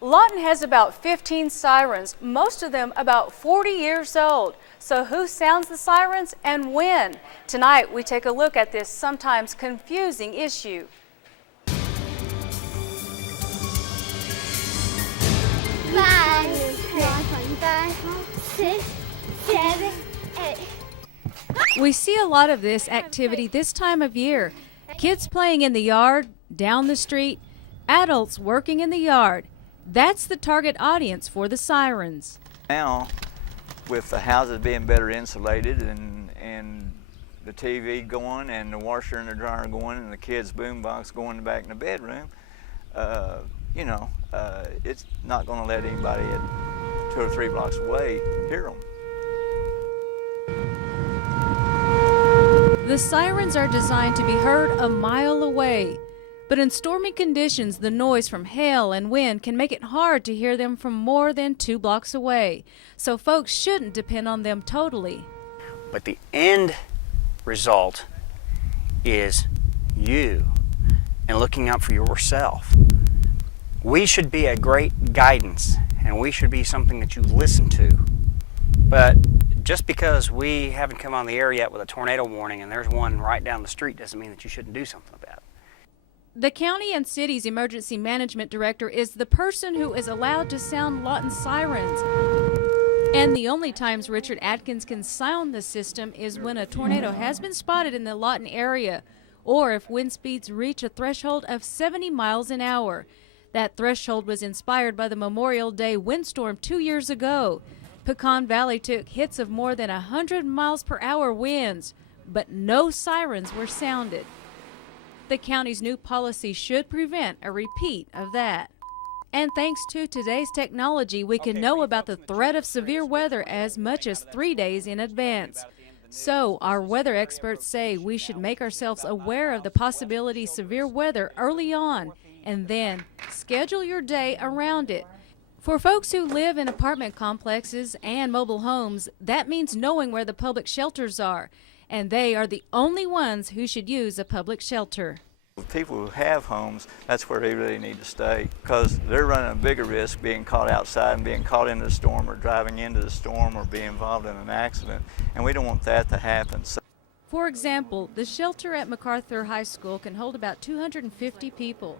Lawton has about 15 sirens, most of them about 40 years old. So who sounds the sirens and when? Tonight we take a look at this sometimes confusing issue. Five, 6, 7, 8. We see a lot of this activity this time of year. Kids playing in the yard, down the street, adults working in the yard. That's the target audience for the sirens. Now, with the houses being better insulated and the TV going and the washer and the dryer going and the kids' boombox going back in the bedroom, it's not going to let anybody at 2 or 3 blocks away hear them. The sirens are designed to be heard a mile away. But in stormy conditions, the noise from hail and wind can make it hard to hear them from more than 2 blocks away. So folks shouldn't depend on them totally. But the end result is you and looking out for yourself. We should be a great guidance, and we should be something that you listen to. But just because we haven't come on the air yet with a tornado warning and there's one right down the street doesn't mean that you shouldn't do something about it. The county and city's emergency management director is the person who is allowed to sound Lawton sirens. And the only times Richard Atkins can sound the system is when a tornado has been spotted in the Lawton area, or if wind speeds reach a threshold of 70 miles an hour. That threshold was inspired by the Memorial Day windstorm 2 years ago. Pecan Valley took hits of more than 100 miles per hour winds, but no sirens were sounded. The county's new policy should prevent a repeat of that. And thanks to today's technology, we can know about the threat of severe weather as much as 3 days in advance. So our weather experts say we should make ourselves aware of the possibility of severe weather early on and then schedule your day around it. For folks who live in apartment complexes and mobile homes, that means knowing where the public shelters are. And they are the only ones who should use a public shelter. People who have homes, that's where they really need to stay, because they're running a bigger risk being caught outside and being caught into the storm or driving into the storm or being involved in an accident, and we don't want that to happen. For example, the shelter at MacArthur High School can hold about 250 people.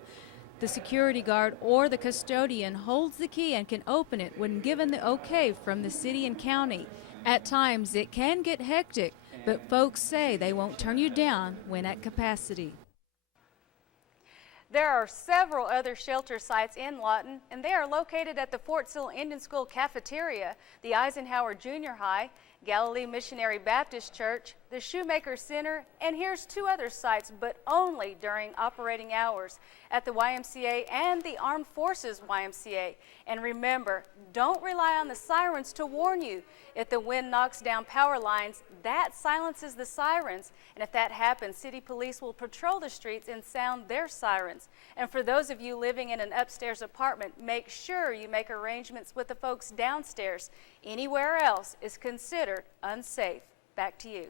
The security guard or the custodian holds the key and can open it when given the okay from the city and county. At times it can get hectic, but folks say they won't turn you down when at capacity. There are several other shelter sites in Lawton, and they are located at the Fort Sill Indian School Cafeteria, the Eisenhower Junior High, Galilee Missionary Baptist Church, the Shoemaker Center, and here's 2 other sites, but only during operating hours, at the YMCA and the Armed Forces YMCA. And remember, don't rely on the sirens to warn you. If the wind knocks down power lines, that silences the sirens. And if that happens, city police will patrol the streets and sound their sirens. And for those of you living in an upstairs apartment, make sure you make arrangements with the folks downstairs. Anywhere else is considered unsafe. Back to you.